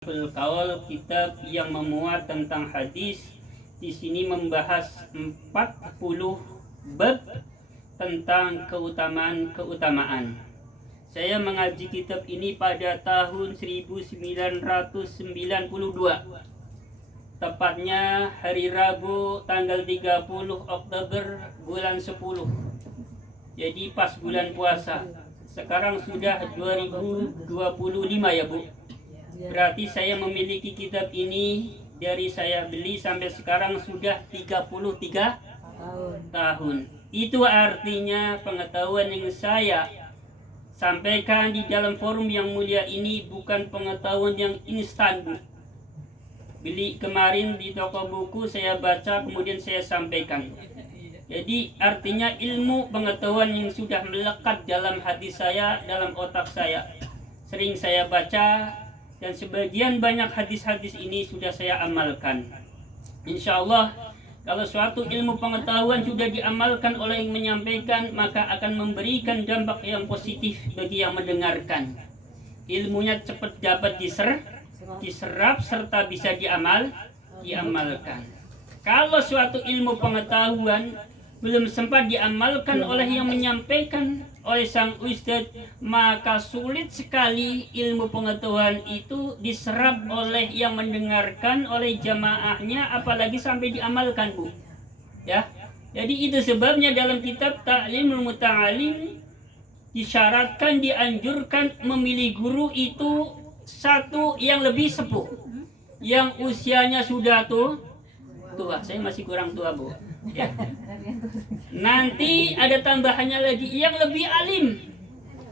Qaul, kitab yang memuat tentang hadis. Di sini membahas 40 bab tentang keutamaan. Saya mengaji kitab ini pada tahun 1992. Tepatnya hari Rabu tanggal 30 Oktober bulan 10. Jadi pas bulan puasa. Sekarang sudah 2025 ya Bu. Berarti saya memiliki kitab ini dari saya beli sampai sekarang sudah 33 tahun. Itu artinya pengetahuan yang saya sampaikan di dalam forum yang mulia ini bukan pengetahuan yang instan, Bu. Beli kemarin di toko buku, saya baca kemudian saya sampaikan. Jadi artinya ilmu pengetahuan yang sudah melekat dalam hati saya, dalam otak saya. Sering saya baca dan sebagian banyak hadis-hadis ini sudah saya amalkan. Insya Allah kalau suatu ilmu pengetahuan sudah diamalkan oleh yang menyampaikan, maka akan memberikan dampak yang positif bagi yang mendengarkan. Ilmunya cepat dapat diserap serta bisa diamalkan. Kalau suatu ilmu pengetahuan belum sempat diamalkan oleh yang menyampaikan, oleh sang ustadz, maka sulit sekali ilmu pengetahuan itu diserap oleh yang mendengarkan, oleh jamaahnya, apalagi sampai diamalkan, Bu. Ya. Jadi itu sebabnya dalam kitab Ta'limul Muta'alim disyaratkan, dianjurkan memilih guru itu satu yang lebih sepuh, yang usianya sudah tua. Saya masih kurang tua, Bu. Ya. Nanti ada tambahannya lagi yang lebih alim.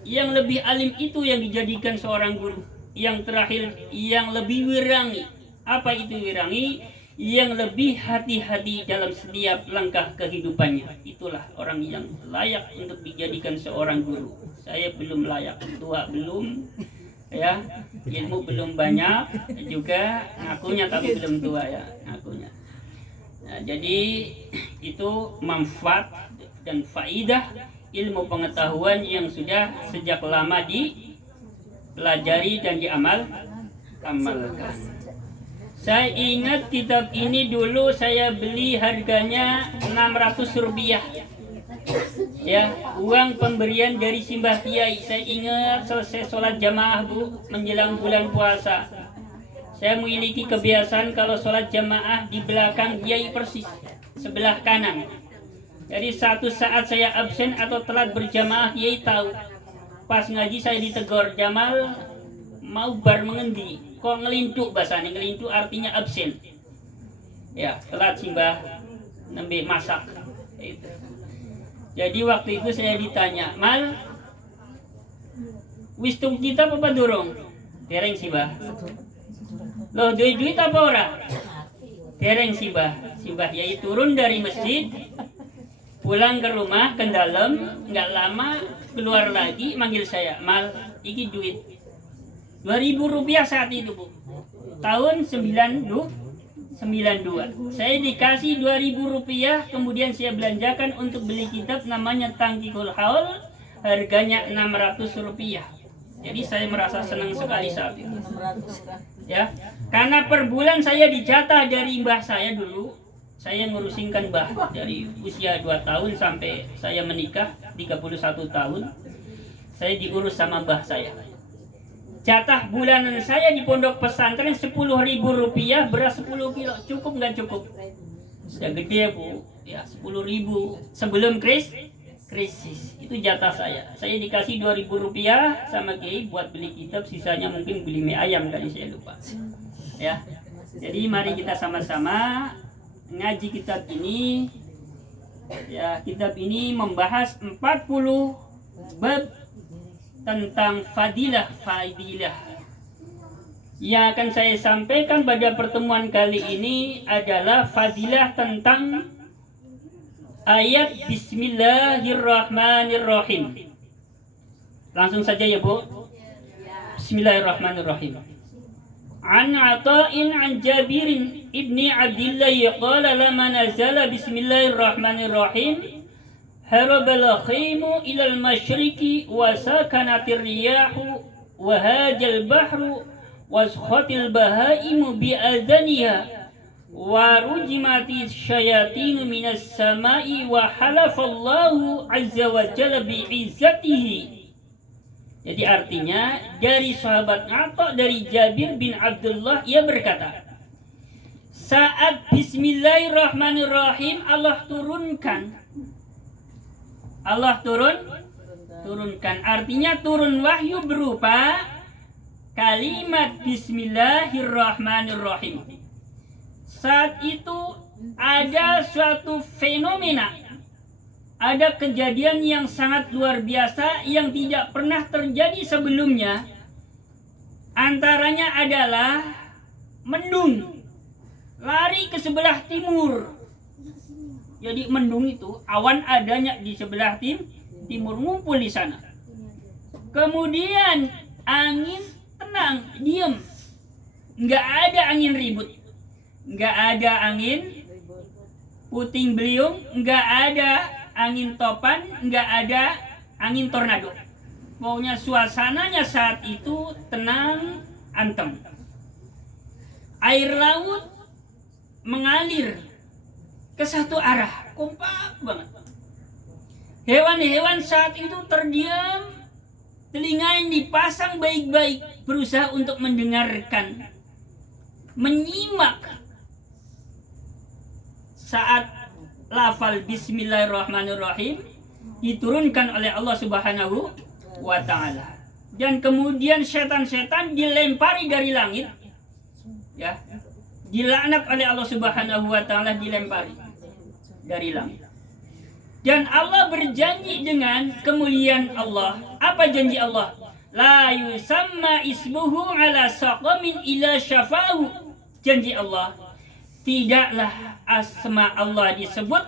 Yang lebih alim itu yang dijadikan seorang guru. Yang terakhir yang lebih wirangi. Apa itu wirangi? Yang lebih hati-hati dalam setiap langkah kehidupannya. Itulah orang yang layak untuk dijadikan seorang guru. Saya belum layak, tua belum, ya, ilmu belum banyak, juga ngakunya tapi belum tua ya, ngakunya. Nah, jadi itu manfaat dan faidah ilmu pengetahuan yang sudah sejak lama dipelajari dan diamalkan. Saya ingat kitab ini dulu saya beli harganya 600 rupiah. Ya, uang pemberian dari Simbah Kiai. Saya ingat selesai sholat jamaah, Bu, menjelang bulan puasa. Saya memiliki kebiasaan kalau sholat jamaah di belakang Kiai persis, sebelah kanan. Jadi satu saat saya absen atau telat berjamaah, Kiai tahu. Pas ngaji saya ditegur, Jamal mau bar mengendi. Kok ngelintuk bahasanya, ngelintuk artinya absen. Ya, telat Simbah nembe masak. Itu. Jadi waktu itu saya ditanya, Mal, wis tung kita apa durung? Dereng Simbah. Loh, duit apa ora? Dereng Simbah Yai turun dari masjid, pulang ke rumah, ke dalam, nggak lama keluar lagi manggil saya, Mal, iki duit 2.000 rupiah saat itu, Bu. Tahun 92. Saya dikasih 2.000 rupiah, kemudian saya belanjakan untuk beli kitab namanya Tangkihul Haul, harganya 600 rupiah. Jadi saya merasa senang sekali saat itu. Ya, karena per bulan saya dijatah dari mbah saya dulu. Saya ngurusinkan mbah dari usia 2 tahun sampai saya menikah 31 tahun. Saya diurus sama mbah saya. Jatah bulanan saya di pondok pesantren 10.000 rupiah, beras 10 kilo. Cukup nggak cukup? Sudah gede, Bu. Ya, 10.000 sebelum krisis. Itu jatah saya. Saya dikasih 2.000 rupiah sama Kiai buat beli kitab, sisanya mungkin beli mie ayam kali, saya lupa. Ya. Jadi mari kita sama-sama ngaji kitab ini. Ya, kitab ini membahas 40 bab tentang fadilah. Yang akan saya sampaikan pada pertemuan kali ini adalah fadilah tentang ayat Bismillahirrahmanirrahim. Langsung saja ya, Bu. Bismillahirrahmanirrahim. An Ata'in an Jabirin ibni Abdillah qala lama nazala Bismillahirrahmanirrahim harabal khimu ilal masyriqi wa sakanatir riyahu wa hajal bahru waskhatil bahaimu bi'adhaniha wa rujimati syayatinu minas samai wa halafallahu azza wa jalla bi'izzatihi. Jadi artinya dari sahabat Atha dari Jabir bin Abdullah, ia berkata, saat bismillahirrahmanirrahim Allah turunkan, artinya turun wahyu berupa kalimat bismillahirrahmanirrahim. Saat itu ada suatu fenomena, ada kejadian yang sangat luar biasa yang tidak pernah terjadi sebelumnya. Antaranya adalah mendung lari ke sebelah timur. Jadi mendung itu awan adanya di sebelah timur, ngumpul di sana. Kemudian angin tenang, diam. Nggak ada angin ribut, nggak ada angin puting beliung, nggak ada angin topan, nggak ada angin tornado. Pokoknya suasananya saat itu tenang, anteng. Air laut mengalir ke satu arah, kompak banget. Hewan-hewan saat itu terdiam, telinganya dipasang baik-baik, berusaha untuk mendengarkan, menyimak saat lafal bismillahirrahmanirrahim diturunkan oleh Allah Subhanahu wa ta'ala. Dan kemudian setan-setan dilempari dari langit, ya, dilaknat oleh Allah Subhanahu wa ta'ala, dilempari dari langit. Dan Allah berjanji dengan kemuliaan Allah. Apa janji Allah? La yusamma ismuhu ala saqamin ila syafa'u. Janji Allah, tidaklah asma Allah disebut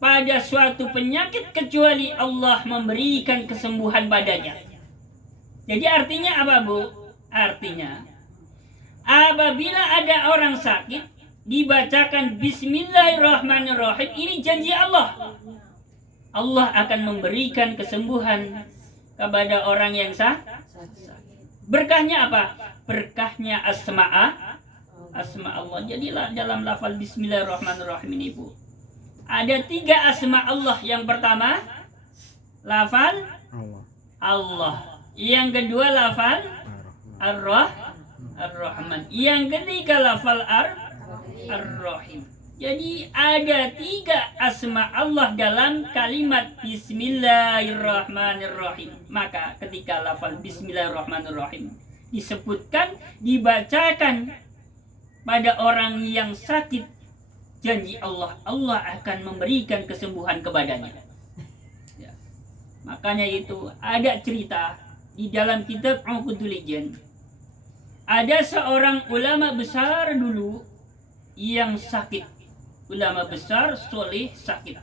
pada suatu penyakit kecuali Allah memberikan kesembuhan padanya. Jadi artinya apa, Bu? Artinya apabila ada orang sakit dibacakan bismillahirrahmanirrahim, ini janji Allah. Allah akan memberikan kesembuhan kepada orang yang sakit. Berkahnya apa? Berkahnya asma Allah. Jadilah dalam lafal bismillahirrahmanirrahim ini, Bu, ada 3 asma Allah. Yang pertama lafal Allah, yang kedua lafal Ar-Rahman, yang ketiga lafal Ar-Rahim. Jadi ada 3 asma Allah dalam kalimat bismillahirrahmanirrahim. Maka ketika lafal bismillahirrahmanirrahim disebutkan, dibacakan pada orang yang sakit, janji Allah, Allah akan memberikan kesembuhan kepadanya. Ya. Makanya itu ada cerita di dalam kitab Uqdul Jan. Ada seorang ulama besar dulu yang sakit. Ulama besar, soleh, sakit.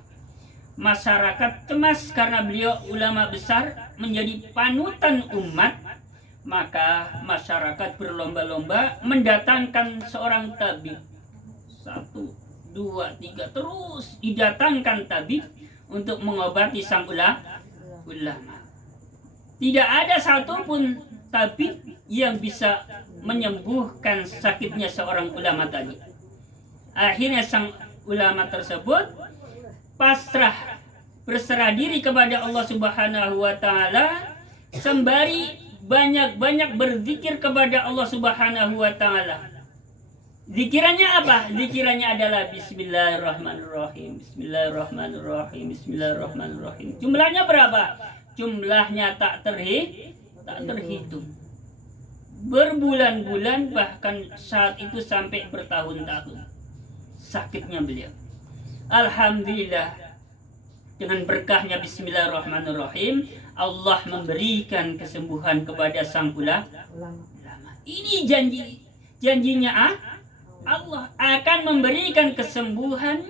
Masyarakat cemas karena beliau ulama besar, menjadi panutan umat. Maka masyarakat berlomba-lomba mendatangkan seorang tabib. 1, 2, 3, terus didatangkan tabib untuk mengobati sang ulama. Tidak ada satupun tabib yang bisa menyembuhkan sakitnya seorang ulama tadi. Akhirnya sang ulama tersebut pasrah, berserah diri kepada Allah Subhanahu wa ta'ala, sembari banyak-banyak berzikir kepada Allah Subhanahu wa ta'ala. Zikirannya apa? Zikirannya adalah bismillahirrahmanirrahim, bismillahirrahmanirrahim, bismillahirrahmanirrahim. Jumlahnya berapa? Jumlahnya tak terhitung. Berbulan-bulan, bahkan saat itu sampai bertahun-tahun sakitnya beliau. Alhamdulillah, dengan berkahnya bismillahirrahmanirrahim, Allah memberikan kesembuhan kepada sang ulama. Ini janjinya Allah akan memberikan kesembuhan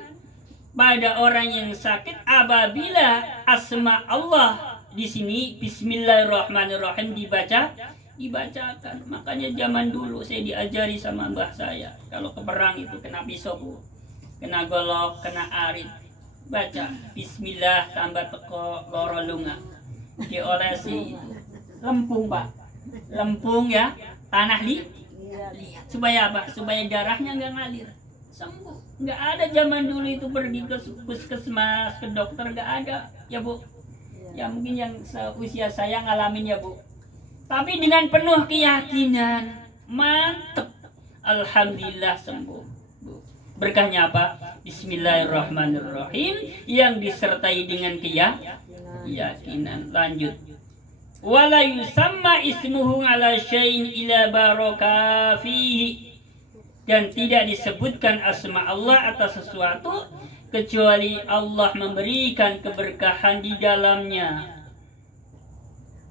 pada orang yang sakit apabila asma Allah di sini bismillahirrahmanirrahim dibacakan. Makanya zaman dulu saya diajari sama mbah saya, kalau ke perang itu kena pisau, Bu, kena golok, kena arit, baca bismillah tambah teko loro lunga, diolesi lempung, Pak, lempung, ya, tanah liat. Supaya apa? Supaya darahnya nggak ngalir, sembuh. Nggak ada zaman dulu itu pergi ke puskesmas, ke dokter, nggak ada ya Bu. Ya mungkin yang seusia saya ngalamin ya Bu. Tapi dengan penuh keyakinan, mantep, alhamdulillah sembuh. Berkahnya apa? Bismillahirrahmanirrahim yang disertai dengan keyakinan. Lanjut. Wala yusamma ismuhu ala syai'in ila baraka fihi. Dan tidak disebutkan asma Allah atas sesuatu kecuali Allah memberikan keberkahan di dalamnya.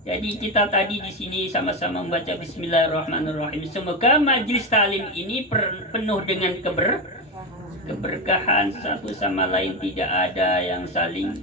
Jadi kita tadi di sini sama-sama membaca Bismillahirrahmanirrahim. Semoga majelis talim ini penuh dengan keberkahan, satu sama lain tidak ada yang saling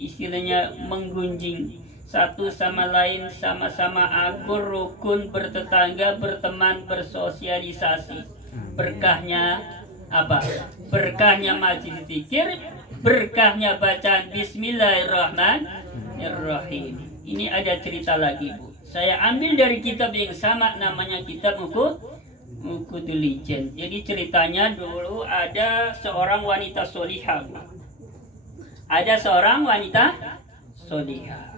istilahnya menggunjing, satu sama lain sama-sama akur, rukun, bertetangga, berteman, bersosialisasi. Berkahnya apa? Berkahnya majelis zikir, berkahnya bacaan Bismillahirrahmanirrahim. Ini ada cerita lagi Bu. Saya ambil dari kitab yang sama, namanya kitab Uqudul Ijen. Jadi ceritanya dulu ada seorang wanita solihah. Ada seorang wanita solihah.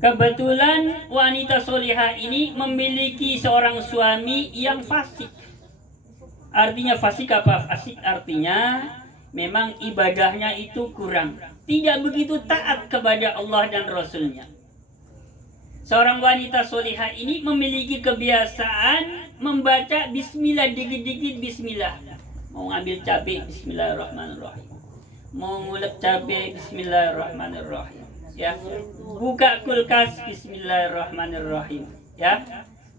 Kebetulan wanita solihah ini memiliki seorang suami yang fasik. Artinya fasik apa? Fasik artinya memang ibadahnya itu kurang, tidak begitu taat kepada Allah dan Rasulnya. Seorang wanita solihah ini memiliki kebiasaan membaca bismillah, dikit-dikit bismillah. Mau ngambil cabai, bismillahirrahmanirrahim. Mau ngulek cabai, bismillahirrahmanirrahim. Ya, buka kulkas, bismillahirrahmanirrahim. Ya,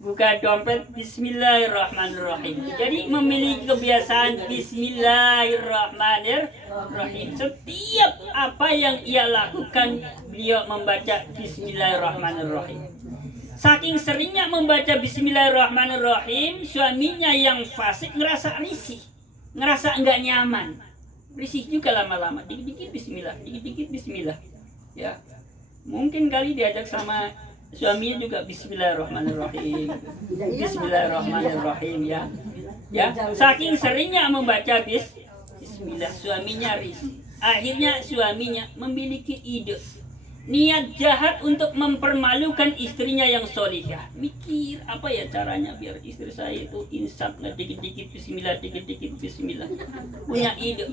buka dompet, bismillahirrahmanirrahim. Jadi memiliki kebiasaan bismillahirrahmanirrahim. Setiap apa yang ia lakukan, beliau membaca bismillahirrahmanirrahim. Saking seringnya membaca bismillahirrahmanirrahim, suaminya yang fasik ngerasa risih, ngerasa enggak nyaman. Risih juga lama-lama, dikit-dikit bismillah, dikit-dikit bismillah. Ya, mungkin kali diajak sama suaminya juga bismillahirrahmanirrahim. Bismillahirrahmanirrahim ya. Ya, saking seringnya membaca bismillah, suaminya risih. Akhirnya suaminya memiliki ide, niat jahat untuk mempermalukan istrinya yang solihah. Mikir apa ya caranya biar istri saya itu insaf, dikit-dikit bismillah, dikit-dikit bismillah. Punya ide.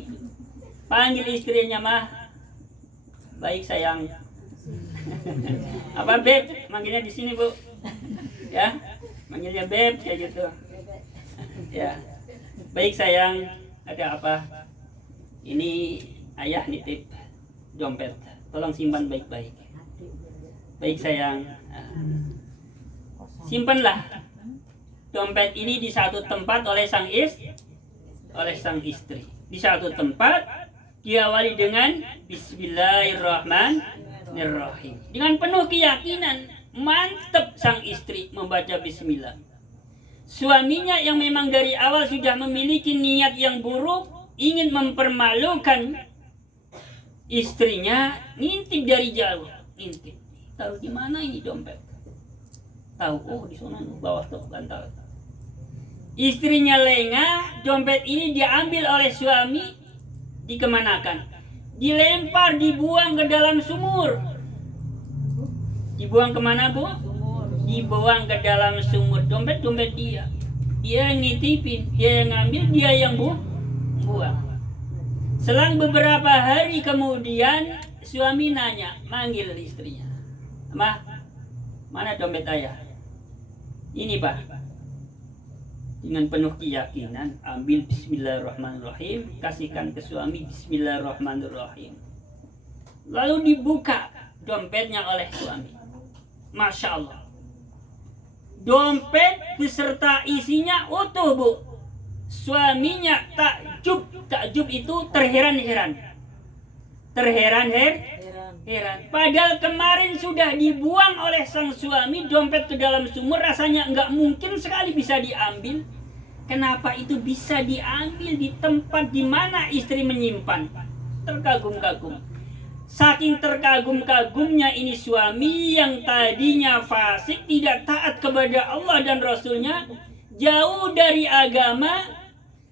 Panggil istrinya, mah. Baik sayang. Apa beb? Manggilnya di sini Bu. Ya, manggilnya beb kayak gitu. Ya, baik sayang. Ada apa? Ini ayah nitip dompet. Tolong simpan baik-baik. Baik sayang. Simpanlah dompet ini di satu tempat oleh sang istri. Di satu tempat diawali dengan Bismillahirrahmanirrahim. Dengan penuh keyakinan, mantap sang istri membaca bismillah. Suaminya yang memang dari awal sudah memiliki niat yang buruk, ingin mempermalukan istrinya, ngintip dari jauh. Ngintip. Tahu di mana ini dompet? Tahu, oh di sana bawah tuh bantal. Istrinya lengah, dompet ini diambil oleh suami. Dikemanakan? Dilempar, dibuang ke dalam sumur. Dibuang kemana Bu? Dibuang ke dalam sumur. Dompet dia. Dia yang nitipin, dia yang ngambil, dia yang buang. Selang beberapa hari kemudian suami nanya, manggil istrinya. Mah, mana dompet ayah? Ini Pak. Dengan penuh keyakinan, ambil bismillahirrahmanirrahim, kasihkan ke suami bismillahirrahmanirrahim. Lalu dibuka dompetnya oleh suami. Masya Allah. Dompet beserta isinya utuh Bu. Suaminya takjub itu terheran-heran. Heran. Padahal kemarin sudah dibuang oleh sang suami dompet ke dalam sumur, rasanya enggak mungkin sekali bisa diambil. Kenapa itu bisa diambil di tempat di mana istri menyimpan? Terkagum-kagum. Saking terkagum-kagumnya ini suami yang tadinya fasik, tidak taat kepada Allah dan Rasulnya, jauh dari agama,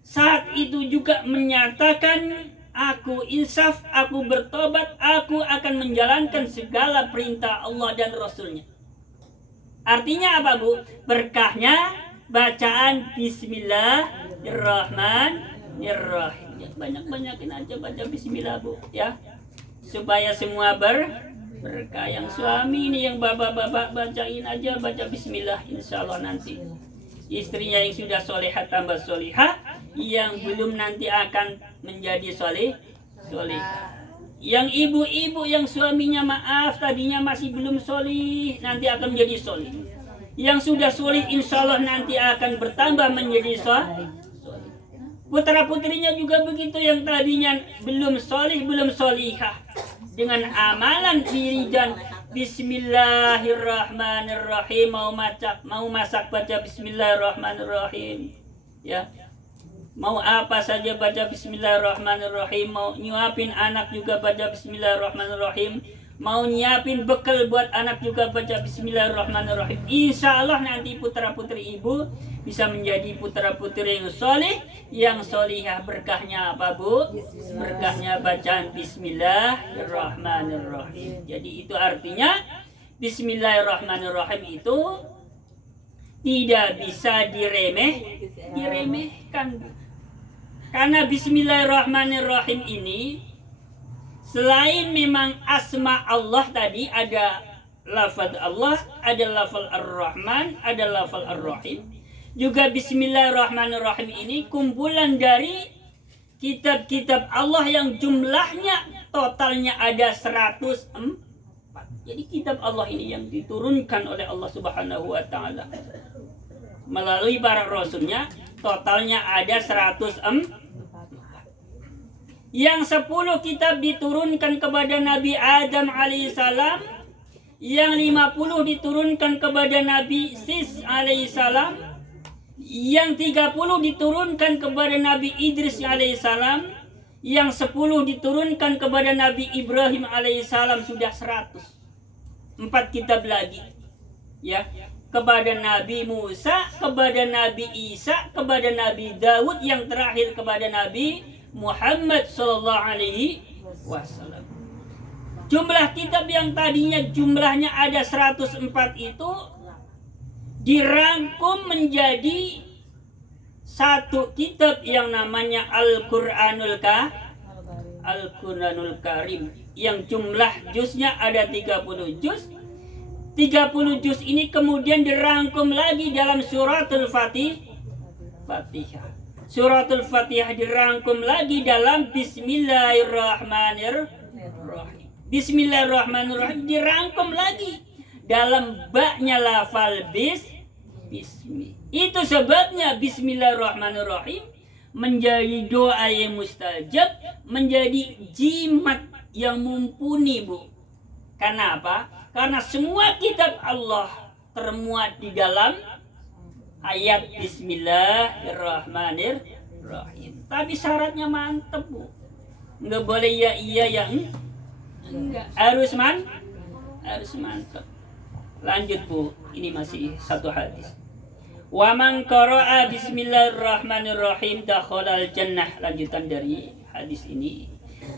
saat itu juga menyatakan, aku insaf, aku bertobat, aku akan menjalankan segala perintah Allah dan Rasulnya. Artinya apa, Bu? Berkahnya bacaan Bismillahirrahmanirrahim. Ya, banyak-banyakin aja baca Bismillah, Bu, ya. Supaya semua berkah. Yang suami ini, yang bapak-bapak, bacain aja, baca Bismillah, insya Allah nanti istrinya yang sudah solehah tambah solehah, yang belum nanti akan menjadi solehah. Yang ibu-ibu yang suaminya maaf tadinya masih belum soleh, nanti akan menjadi soleh. Yang sudah soleh insya Allah nanti akan bertambah menjadi soleh. Putra-putrinya juga begitu, yang tadinya belum soleh, belum solihah, dengan amalan diri dan Bismillahirrahmanirrahim, mau masak baca Bismillahirrahmanirrahim, ya. Mau apa saja baca Bismillahirrahmanirrahim, mau nyuapin anak juga baca Bismillahirrahmanirrahim, mau nyiapin bekal buat anak juga baca Bismillahirrahmanirrahim. Insya Allah nanti putra-putri ibu bisa menjadi putra-putri yang soleh, yang solihah. Berkahnya apa, Bu? Berkahnya bacaan Bismillahirrahmanirrahim. Jadi itu artinya Bismillahirrahmanirrahim itu tidak bisa diremehkan. Karena Bismillahirrahmanirrahim ini selain memang asma Allah tadi, ada lafaz Allah, ada lafaz Ar-Rahman, ada lafaz Ar-Rahim. Juga Bismillahirrahmanirrahim ini kumpulan dari kitab-kitab Allah yang jumlahnya totalnya ada 104. Jadi kitab Allah ini yang diturunkan oleh Allah Subhanahu wa taala melalui para rasulnya, totalnya ada 104. Yang 10 kitab diturunkan kepada Nabi Adam alaihissalam, yang 50 diturunkan kepada Nabi Sis alaihissalam, yang 30 diturunkan kepada Nabi Idris alaihissalam, yang 10 diturunkan kepada Nabi Ibrahim alaihissalam. Sudah 100. 4 kitab lagi, ya, kepada Nabi Musa, kepada Nabi Isa, kepada Nabi Daud, yang terakhir kepada Nabi Muhammad sallallahu alaihi wasallam. Jumlah kitab yang tadinya jumlahnya ada 104 itu dirangkum menjadi satu kitab yang namanya Al-Qur'anul Karim, yang jumlah juznya ada 30 juz. 30 juz ini kemudian dirangkum lagi dalam suratul Fatihah. Suratul Fatihah dirangkum lagi dalam Bismillahirrahmanirrahim. Bismillahirrahmanirrahim dirangkum lagi dalam baknya lafal bismi. Itu sebabnya Bismillahirrahmanirrahim menjadi doa yang mustajab, menjadi jimat yang mumpuni, Bu. Karena apa? Karena semua kitab Allah termuat di dalam ayat Bismillahirrahmanirrahim. Tapi syaratnya mantep, Bu. Enggak boleh ya iya ya enggak. Harus mantep. Lanjut, Bu. Ini masih satu hadis. Wa man qara'a Bismillahirrahmanirrahim dakhalal jannah. Lanjutan dari hadis ini.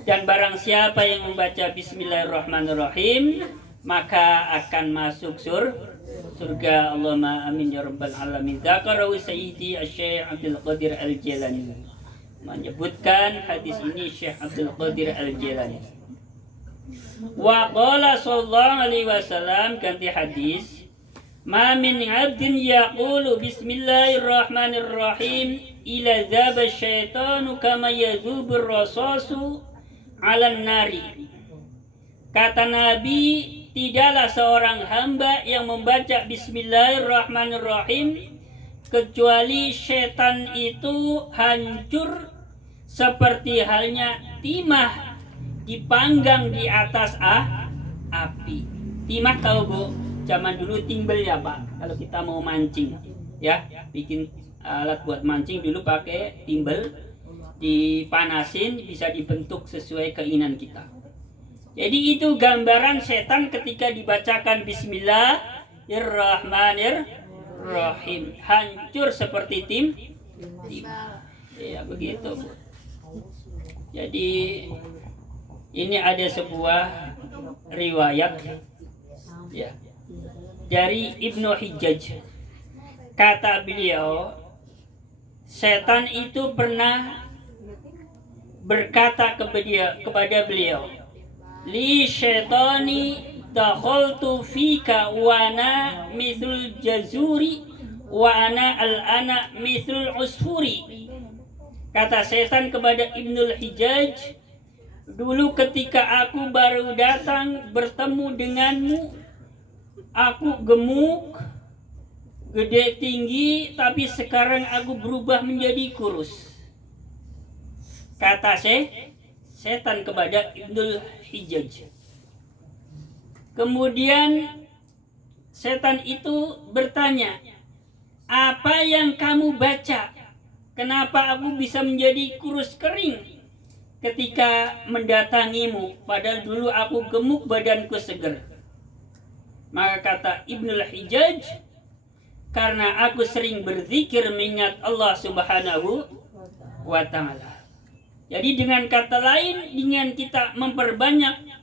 Dan barang siapa yang membaca Bismillahirrahmanirrahim, maka akan masuk surga. Allahumma amin ya rabbal alamin. Dzakarahu Sayyidi Syekh Abdul Qadir Al-Jilani. Menyebutkan hadis ini Syekh Abdul Qadir Al-Jilani. Wa qala sallallahu alaihi wasallam, ganti hadis, ma min 'abdin yaqulu bismillahirrahmanirrahim ila dzaba syaitanu kama yadzubur rasasu 'alan nari. Kata Nabi, tidaklah seorang hamba yang membaca Bismillahirrahmanirrahim kecuali setan itu hancur seperti halnya timah dipanggang di atas api. Timah tahu, Bu? Zaman dulu timbel ya, Pak. Kalau kita mau mancing, ya, bikin alat buat mancing dulu pakai timbel, dipanasin bisa dibentuk sesuai keinginan kita. Jadi itu gambaran setan ketika dibacakan Bismillahirrahmanirrahim. Hancur seperti timah. Ya begitu, Bu. Jadi ini ada sebuah riwayat ya dari Ibnu Hijjaj. Kata beliau, setan itu pernah berkata kepada beliau, li syaitani dakhaltu fika wa ana mithlul jazuri wa ana al-ana mithlul usfuri. Kata setan kepada Ibnul Hijjaj, dulu ketika aku baru datang bertemu denganmu, aku gemuk, gede tinggi, tapi sekarang aku berubah menjadi kurus. Kata setan kepada Ibnul Hijjaj. Kemudian setan itu bertanya, apa yang kamu baca? Kenapa aku bisa menjadi kurus kering ketika mendatangimu? Padahal dulu aku gemuk, badanku seger. Maka kata Ibnul Hijjaj, karena aku sering berzikir mengingat Allah Subhanahu wa Ta'ala. Jadi dengan kata lain, dengan kita memperbanyak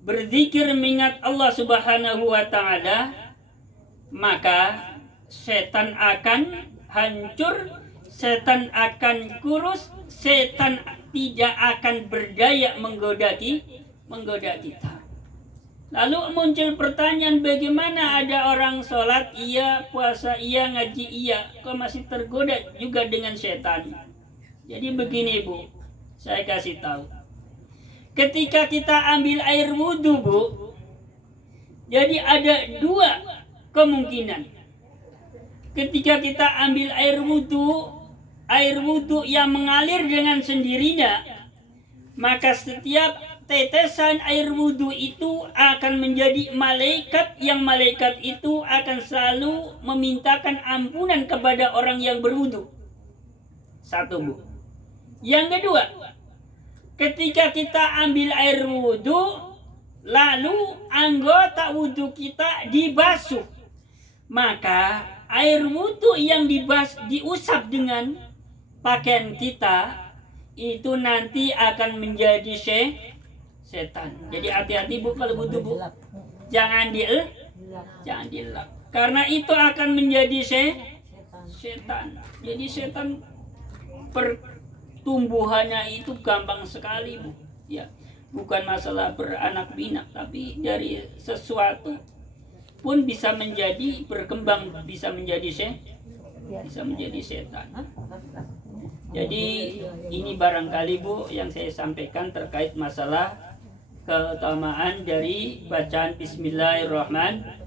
berzikir mengingat Allah Subhanahu wa Ta'ala, maka setan akan hancur, setan akan kurus, setan tidak akan berdaya menggoda kita. Lalu muncul pertanyaan, bagaimana ada orang sholat iya, puasa iya, ngaji iya, kok masih tergoda juga dengan setan? Jadi begini, Bu, saya kasih tahu. Ketika kita ambil air wudhu, Bu, jadi ada dua kemungkinan. Ketika kita ambil air wudhu yang mengalir dengan sendirinya, maka setiap tetesan air wudhu itu akan menjadi malaikat, yang malaikat itu akan selalu memintakan ampunan kepada orang yang berwudhu. Satu, Bu. Yang kedua, ketika kita ambil air wudhu, lalu anggota wudhu kita dibasuh, maka air wudhu yang diusap dengan pakaian kita itu nanti akan menjadi setan. Jadi hati-hati, Bu, kalau wudhu, Bu, jangan dilap, karena itu akan menjadi setan. Jadi setan pertumbuhannya itu gampang sekali, Bu. Ya, bukan masalah beranak pinak, tapi dari sesuatu pun bisa menjadi berkembang, bisa menjadi setan. Jadi ini barangkali, Bu, yang saya sampaikan terkait masalah keutamaan dari bacaan Bismillahirrahmanirrahim.